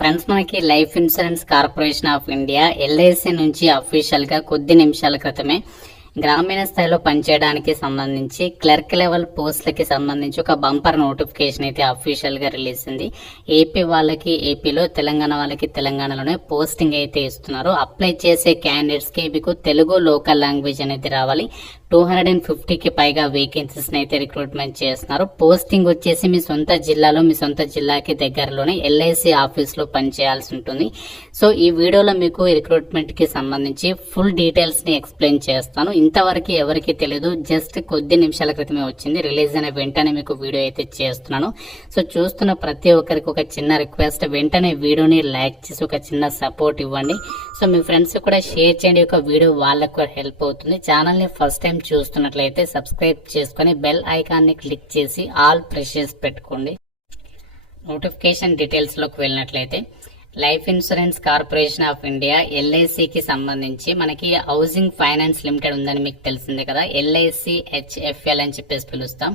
Friends, మనకి life insurance corporation of India LIC నుంచి official గా కొద్ది నిమిషాల క్రితమే గ్రామీణ స్థాయిలో పనిచేయడానికి సంబంధించి క్లర్క్ లెవెల్ పోస్టులకి సంబంధించి ఒక బంపర్ నోటిఫికేషన్ అయితే అఫీషియల్ గా రిలీజ్ అయింది. ఏపీ వాళ్ళకి ఏపీలో, తెలంగాణ వాళ్ళకి తెలంగాణలోనే పోస్టింగ్ అయితే ఇస్తున్నారు. అప్లై చేసే క్యాండిడేట్స్ కి మీకు తెలుగు లోకల్ లాంగ్వేజ్ అనేది రావాలి. 250కి పైగా వేకెన్సీస్ అయితే రిక్రూట్మెంట్ చేస్తున్నారు. పోస్టింగ్ వచ్చేసి మీ సొంత జిల్లాలో, మీ సొంత జిల్లాకి దగ్గరలోనే ఎల్ఐసి ఆఫీస్ లో పనిచేయాల్సి ఉంటుంది. సో ఈ వీడియోలో మీకు ఈ రిక్రూట్మెంట్ కి సంబంధించి ఫుల్ డీటెయిల్స్ ని ఎక్స్ప్లెయిన్ చేస్తాను. ఇంతవరకు ఎవరికి తెలియదు, జస్ట్ కొద్ది నిమిషాల క్రితమే వచ్చింది. రిలీజ్ అయిన వెంటనే మీకు వీడియో అయితే చేస్తున్నాను. సో చూస్తున్న ప్రతి ఒక్కరికి ఒక చిన్న రిక్వెస్ట్, వెంటనే వీడియోని లైక్ చేసి ఒక చిన్న సపోర్ట్ ఇవ్వండి. సో మీ ఫ్రెండ్స్ కూడా షేర్ చేయండి. ఒక వీడియో వాళ్ళకు కూడా హెల్ప్ అవుతుంది. ఛానల్ ని ఫస్ట్ టైం చూస్తున్నట్లయితే సబ్స్క్రైబ్ చేసుకుని బెల్ ఐకాన్ ని క్లిక్ చేసి ఆల్ ప్రెస్ చేసి పెట్టుకోండి. నోటిఫికేషన్ డీటెయిల్స్ లోకి వెళ్ళినట్లయితే life insurance corporation of India ఎల్ఐసికి సంబంధించి మనకి హౌసింగ్ ఫైనాన్స్ లిమిటెడ్ ఉందని మీకు తెలిసిందే కదా. ఎల్ఐసి హెచ్ఎఫ్ఎల్ అని చెప్పేసి పిలుస్తాం.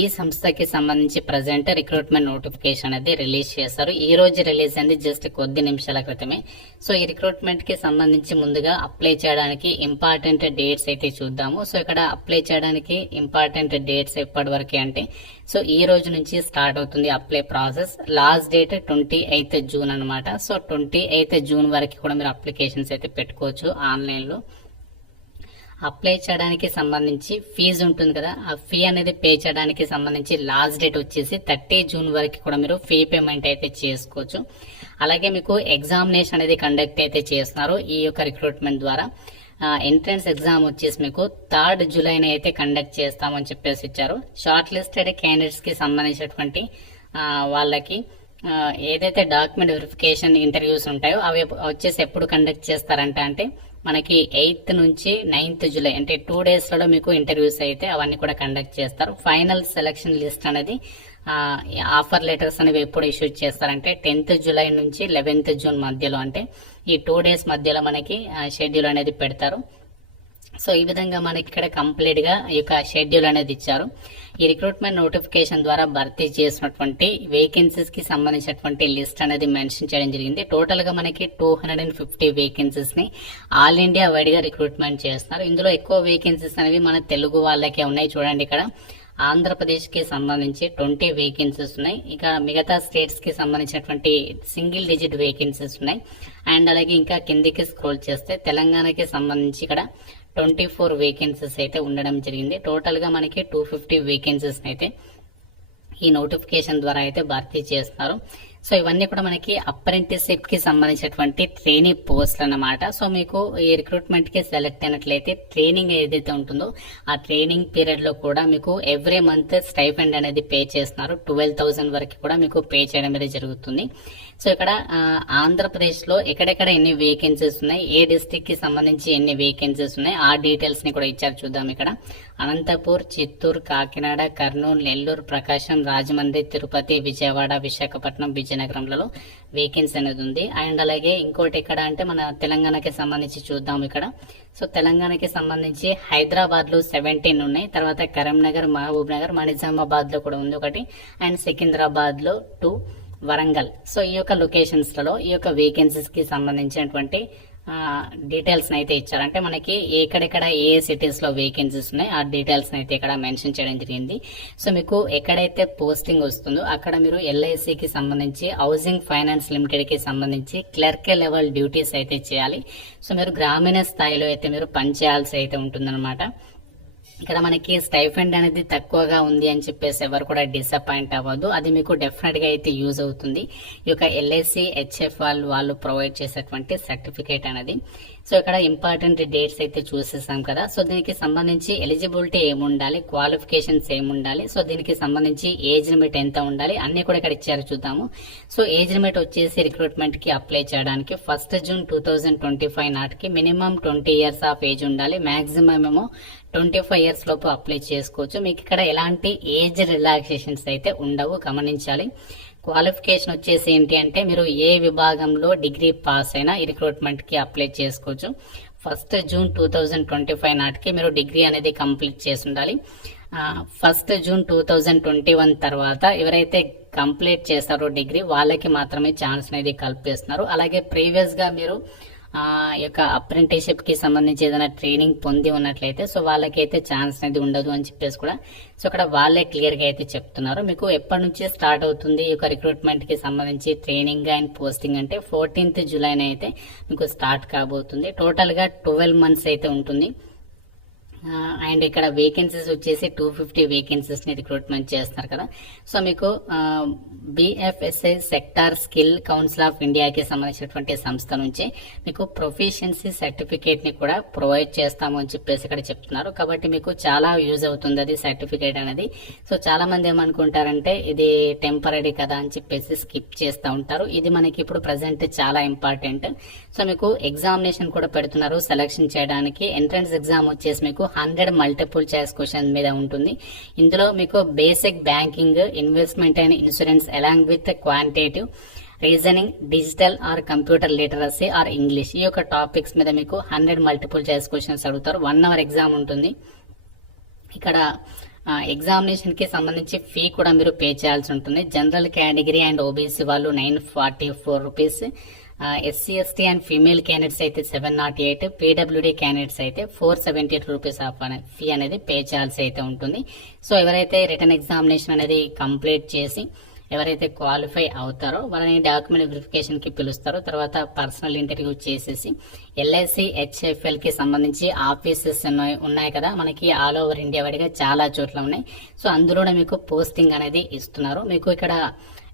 ఈ సంస్థకి సంబంధించి ప్రజెంట్ రిక్రూట్మెంట్ నోటిఫికేషన్ అనేది రిలీజ్ చేశారు. ఈ రోజు రిలీజ్ అయింది, జస్ట్ కొద్ది నిమిషాల క్రితమే. సో ఈ రిక్రూట్మెంట్ కి సంబంధించి ముందుగా అప్లై చేయడానికి ఇంపార్టెంట్ డేట్స్ అయితే చూద్దాము. సో ఇక్కడ అప్లై చేయడానికి ఇంపార్టెంట్ డేట్స్ ఎప్పటి వరకు అంటే, సో ఈ రోజు నుంచి స్టార్ట్ అవుతుంది apply process. Last date 28 June అనమాట. సో 28 జూన్ వరకు కూడా మీరు అప్లికేషన్స్ అయితే పెట్టుకోవచ్చు ఆన్లైన్ లో. అప్లై చేయడానికి సంబంధించి ఫీజు ఉంటుంది కదా, ఆ ఫీ అనేది పే చేయడానికి సంబంధించి లాస్ట్ డేట్ వచ్చేసి 30 జూన్ వరకు కూడా మీరు ఫీ పేమెంట్ అయితే చేసుకోవచ్చు. అలాగే మీకు ఎగ్జామినేషన్ అనేది కండక్ట్ అయితే చేస్తున్నారు ఈ యొక్క రిక్రూట్మెంట్ ద్వారా. ఎంట్రన్స్ ఎగ్జామ్ వచ్చేసి మీకు 3 జూలైని అయితే కండక్ట్ చేస్తామని చెప్పేసి ఇచ్చారు. షార్ట్ లిస్టెడ్ క్యాండిడేట్స్ కి సంబంధించినటువంటి వాళ్ళకి ఏదైతే డాక్యుమెంట్ వెరిఫికేషన్ ఇంటర్వ్యూస్ ఉంటాయో అవి వచ్చేసి ఎప్పుడు కండక్ట్ చేస్తారంట అంటే మనకి 8th నుంచి 9th జూలై అంటే 2 days లలో మీకు ఇంటర్వ్యూస్ అయితే అవన్నీ కూడా కండక్ట్ చేస్తారు. ఫైనల్ సెలక్షన్ లిస్ట్ అనేది ఆఫర్ లెటర్స్ అనేవి ఎప్పుడు ఇష్యూ చేస్తారంటే 10th జూలై నుంచి 11th జూన్ మధ్యలో, అంటే ఈ 2 days మధ్యలో మనకి షెడ్యూల్ అనేది పెడతారు. సో ఈ విధంగా మనకి ఇక్కడ కంప్లీట్ గా ఈ యొక్క షెడ్యూల్ అనేది ఇచ్చారు. ఈ రిక్రూట్మెంట్ నోటిఫికేషన్ ద్వారా భర్తీ చేసినటువంటి వేకెన్సీస్ కి సంబంధించినటువంటి లిస్ట్ అనేది మెన్షన్ చేయడం జరిగింది. టోటల్ గా మనకి 250 వేకెన్సీస్ ని ఆల్ ఇండియా వైడ్ గా రిక్రూట్మెంట్ చేస్తున్నారు. ఇందులో ఎక్కువ వేకెన్సీస్ అనేవి మన తెలుగు వాళ్ళకే ఉన్నాయి. చూడండి, ఇక్కడ ఆంధ్రప్రదేశ్ కి సంబంధించి 20 వేకెన్సీస్ ఉన్నాయి. ఇక మిగతా స్టేట్స్ కి సంబంధించినటువంటి సింగిల్ డిజిట్ వేకెన్సీస్ ఉన్నాయి. అండ్ అలాగే ఇంకా కిందికి స్క్రోల్ చేస్తే తెలంగాణకి సంబంధించి ఇక్కడ 24 వేకెన్సీస్ అయితే ఉండడం జరిగింది. టోటల్ గా మనకి 250 వేకెన్సీస్ అయితే ఈ నోటిఫికేషన్ ద్వారా అయితే భర్తీ చేస్తున్నారు. సో ఇవన్నీ కూడా మనకి అప్రెంటిస్షిప్ కి సంబంధించినటువంటి ట్రైనింగ్ పోస్టులు అన్నమాట. సో మీకు ఈ రిక్రూట్మెంట్ కి సెలెక్ట్ అయినట్లయితే ట్రైనింగ్ ఏదైతే ఉంటుందో ఆ ట్రైనింగ్ పీరియడ్ లో కూడా మీకు ఎవ్రీ మంత్ స్టైఫండ్ అనేది పే చేస్తున్నారు. 12,000 వరకు కూడా మీకు పే చేయడం అనేది జరుగుతుంది. సో ఇక్కడ ఆంధ్రప్రదేశ్ లో ఎక్కడెక్కడ ఎన్ని వేకెన్సీస్ ఉన్నాయి, ఏ డిస్ట్రిక్ట్ కి సంబంధించి ఎన్ని వేకెన్సీస్ ఉన్నాయి ఆ డీటెయిల్స్ ని కూడా ఇచ్చారు. చూద్దాం. ఇక్కడ అనంతపూర్, చిత్తూరు, కాకినాడ, కర్నూలు, నెల్లూరు, ప్రకాశం, రాజమండ్రి, తిరుపతి, విజయవాడ, విశాఖపట్నం, విజయనగరంలలో వేకెన్సీ అనేది ఉంది. అండ్ అలాగే ఇంకోటి ఎక్కడ అంటే మన తెలంగాణకి సంబంధించి చూద్దాం. ఇక్కడ సో తెలంగాణకి సంబంధించి హైదరాబాద్ లో 17 ఉన్నాయి. తర్వాత కరీంనగర్, మహబూబ్ నగర్, నిజామాబాద్ లో కూడా ఉంది ఒకటి. అండ్ సికింద్రాబాద్ లో 2, వరంగల్. సో ఈ యొక్క లొకేషన్స్ లలో ఈ యొక్క వేకెన్సీస్ కి సంబంధించినటువంటి డీటెయిల్స్ అయితే ఇచ్చారు. అంటే మనకి ఎక్కడెక్కడ ఏ సిటీస్ లో వేకెన్సీస్ ఉన్నాయి ఆ డీటెయిల్స్ అయితే ఇక్కడ మెన్షన్ చేయడం జరిగింది. సో మీకు ఎక్కడైతే పోస్టింగ్ వస్తుందో అక్కడ మీరు ఎల్ఐసికి సంబంధించి హౌసింగ్ ఫైనాన్స్ లిమిటెడ్ కి సంబంధించి క్లర్క్ లెవెల్ డ్యూటీస్ అయితే చేయాలి. సో మీరు గ్రామీణ స్థాయిలో అయితే మీరు పనిచేయాల్సి అయితే ఉంటుందన్నమాట. ఇక్కడ మనకి స్టైఫండ్ అనేది తక్కువగా ఉంది అని చెప్పేసి ఎవరు కూడా డిసప్పాయింట్ అవ్వద్దు. అది మీకు డెఫినెట్ గా అయితే యూజ్ అవుతుంది. ఈ యొక్క ఎల్ఐసి హెచ్ఎఫ్ఎల్ వాళ్ళు ప్రొవైడ్ చేసేటువంటి సర్టిఫికేట్ అనేది. సో ఇక్కడ ఇంపార్టెంట్ డేట్స్ అయితే చూసేసాం కదా. సో దీనికి సంబంధించి ఎలిజిబిలిటీ ఏముండాలి, క్వాలిఫికేషన్స్ ఏముండాలి, సో దీనికి సంబంధించి ఏజ్ లిమిట్ ఎంత ఉండాలి అన్ని కూడా ఇక్కడ ఇచ్చారు. చూద్దాము. సో ఏజ్ లిమిట్ వచ్చేసి రిక్రూట్మెంట్ కి అప్లై చేయడానికి 1 జూన్ 2025 నాటికి మినిమం 20 years ఆఫ్ ఏజ్ ఉండాలి. మాక్సిమం ఏమో 25 years లోపు అప్లై చేసుకోవచ్చు. మీకు ఇక్కడ ఎలాంటి ఏజ్ రిలాక్సేషన్స్ అయితే ఉండవు, గమనించాలి. క్వాలిఫికేషన్ వచ్చేసి ఏంటి అంటే మీరు ఏ విభాగంలో డిగ్రీ పాస్ అయినా ఈ రిక్రూట్మెంట్ కి అప్లై చేసుకోవచ్చు. 1 జూన్ 2025 నాటికి మీరు డిగ్రీ అనేది కంప్లీట్ చేసి ఉండాలి. 1 జూన్ 2021 తర్వాత ఎవరైతే కంప్లీట్ చేస్తారో డిగ్రీ వాళ్ళకి మాత్రమే ఛాన్స్ అనేది కల్పిస్తున్నారు. అలాగే ప్రీవియస్ గా మీరు యొక్క అప్రెంటిస్షిప్ కి సంబంధించి ఏదైనా ట్రైనింగ్ పొంది ఉన్నట్లయితే సో వాళ్ళకైతే ఛాన్స్ అనేది ఉండదు అని చెప్పేసి కూడా సో అక్కడ వాళ్ళే క్లియర్ గా అయితే చెప్తున్నారు. మీకు ఎప్పటి నుంచి స్టార్ట్ అవుతుంది ఈ యొక్క రిక్రూట్మెంట్ కి సంబంధించి ట్రైనింగ్ అండ్ పోస్టింగ్ అంటే 14th July అయితే మీకు స్టార్ట్ కాబోతుంది. టోటల్ గా 12 months అయితే ఉంటుంది. అండ్ ఇక్కడ వేకెన్సీస్ వచ్చేసి 250 వేకెన్సీస్ ని రిక్రూట్మెంట్ చేస్తున్నారు కదా. సో మీకు BFSI sector skill council of ఇండియాకి సంబంధించినటువంటి సంస్థ నుంచి మీకు ప్రొఫిషియన్సీ సర్టిఫికేట్ ని కూడా ప్రొవైడ్ చేస్తాము అని చెప్పేసి ఇక్కడ చెప్తున్నారు. కాబట్టి మీకు చాలా యూజ్ అవుతుంది అది సర్టిఫికేట్ అనేది. సో చాలా మంది ఏమనుకుంటారంటే ఇది టెంపరీ కదా అని చెప్పేసి స్కిప్ చేస్తూ ఉంటారు. ఇది మనకి ఇప్పుడు ప్రజెంట్ చాలా ఇంపార్టెంట్. సో మీకు ఎగ్జామినేషన్ కూడా పెడుతున్నారు సెలక్షన్ చేయడానికి. ఎంట్రన్స్ ఎగ్జామ్ వచ్చేసి మీకు 100 మల్టిపుల్ చాయిస్ క్వశ్చన్ మీద ఉంటుంది. ఇందులో మీకు basic banking, investment and insurance along with quantitative reasoning, digital or computer literacy or English ఈ యొక్క టాపిక్స్ మీద మీకు 100 మల్టిపుల్ చాయిస్ క్వశ్చన్స్ అడుగుతారు. 1 hour ఎగ్జామ్ ఉంటుంది. ఇక్కడ ఎగ్జామినేషన్ కి సంబంధించి ఫీ కూడా మీరు పే చేయాల్సి ఉంటుంది. జనరల్ కేటగిరీ అండ్ ఓబీసీ వాళ్ళు 944 rupees, SC ST and female candidates అయితే 708, PWD క్యాండిడేట్స్ అయితే 478 రూపీస్ ఫీ అనేది పే చేయాల్సి అయితే ఉంటుంది. సో ఎవరైతే రిటర్న్ ఎగ్జామినేషన్ అనేది కంప్లీట్ చేసి ఎవరైతే క్వాలిఫై అవుతారో వాళ్ళని డాక్యుమెంట్ వెరిఫికేషన్ కి పిలుస్తారో, తర్వాత పర్సనల్ ఇంటర్వ్యూ చేసేసి LIC HFL కి సంబంధించి ఆఫీసెస్ ఉన్నాయి కదా మనకి ఆల్ ఓవర్ ఇండియా వాడిగా చాలా చోట్ల ఉన్నాయి. సో అందులోనే మీకు పోస్టింగ్ అనేది ఇస్తున్నారు. మీకు ఇక్కడ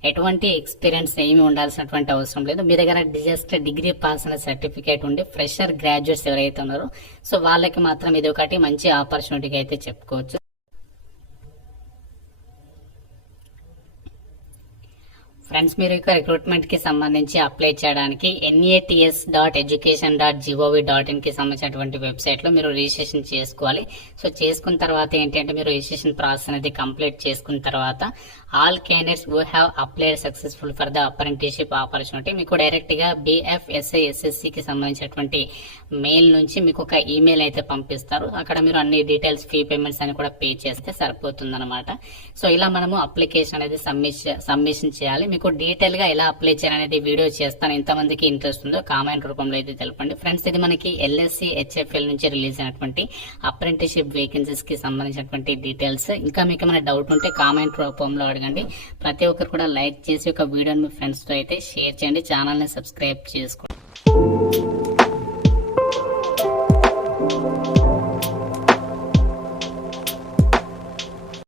ఎటువంటి ఎక్స్పీరియన్స్ ఏమి ఉండాల్సినటువంటి అవసరం లేదు. మీ దగ్గర జస్ట్ డిగ్రీ పాస్ అనే సర్టిఫికేట్ ఉండి ఫ్రెషర్ గ్రాడ్యుయేట్స్ ఎవరైతే ఉన్నారో సో వాళ్ళకి మాత్రం ఇది ఒకటి మంచి ఆపర్చునిటీగా అయితే చెప్పుకోవచ్చు. ఫ్రెండ్స్, మీరు ఇక రిక్రూట్మెంట్ కి సంబంధించి అప్లై చేయడానికి NATS.education.gov.in కి సంబంధించినటువంటి వెబ్సైట్ లో మీరు రిజిస్ట్రేషన్ చేసుకోవాలి. సో చేసుకున్న తర్వాత ఏంటంటే మీరు రిజిస్ట్రేషన్ ప్రాసెస్ అనేది కంప్లీట్ చేసుకున్న తర్వాత all candidates who have applied successful for the apprenticeship opportunity మీకు డైరెక్ట్ గా BFSI SSC కి సంబంధించినటువంటి మెయిల్ నుంచి మీకు ఒక ఈమెయిల్ అయితే పంపిస్తారు. అక్కడ మీరు అన్ని డీటెయిల్స్, ఫీ పేమెంట్స్ అని కూడా పే చేస్తే సరిపోతుంది అనమాట. సో ఇలా మనము అప్లికేషన్ అనేది సబ్మిషన్ చేయాలి. మీకు డీటెయిల్ గా ఎలా అప్లై చేయాలనేది వీడియో చేస్తాను. ఎంతమందికి ఇంట్రెస్ట్ ఉందో కామెంట్ రూపంలో అయితే తెలపండి. ఫ్రెండ్స్, ఇది మనకి LSC HFL నుంచి రిలీజ్ అయినటువంటి అప్రెంటిస్షిప్ వేకెన్సీస్ కి సంబంధించినటువంటి డీటెయిల్స్. ఇంకా మీకు ఏమైనా డౌట్ ఉంటే కామెంట్ రూపంలో అడగండి. ప్రతి ఒక్కరు కూడా లైక్ చేసి ఒక వీడియోని మీ ఫ్రెండ్స్ తో అయితే షేర్ చేయండి. ఛానల్ ని సబ్స్క్రైబ్ చేసుకోండి.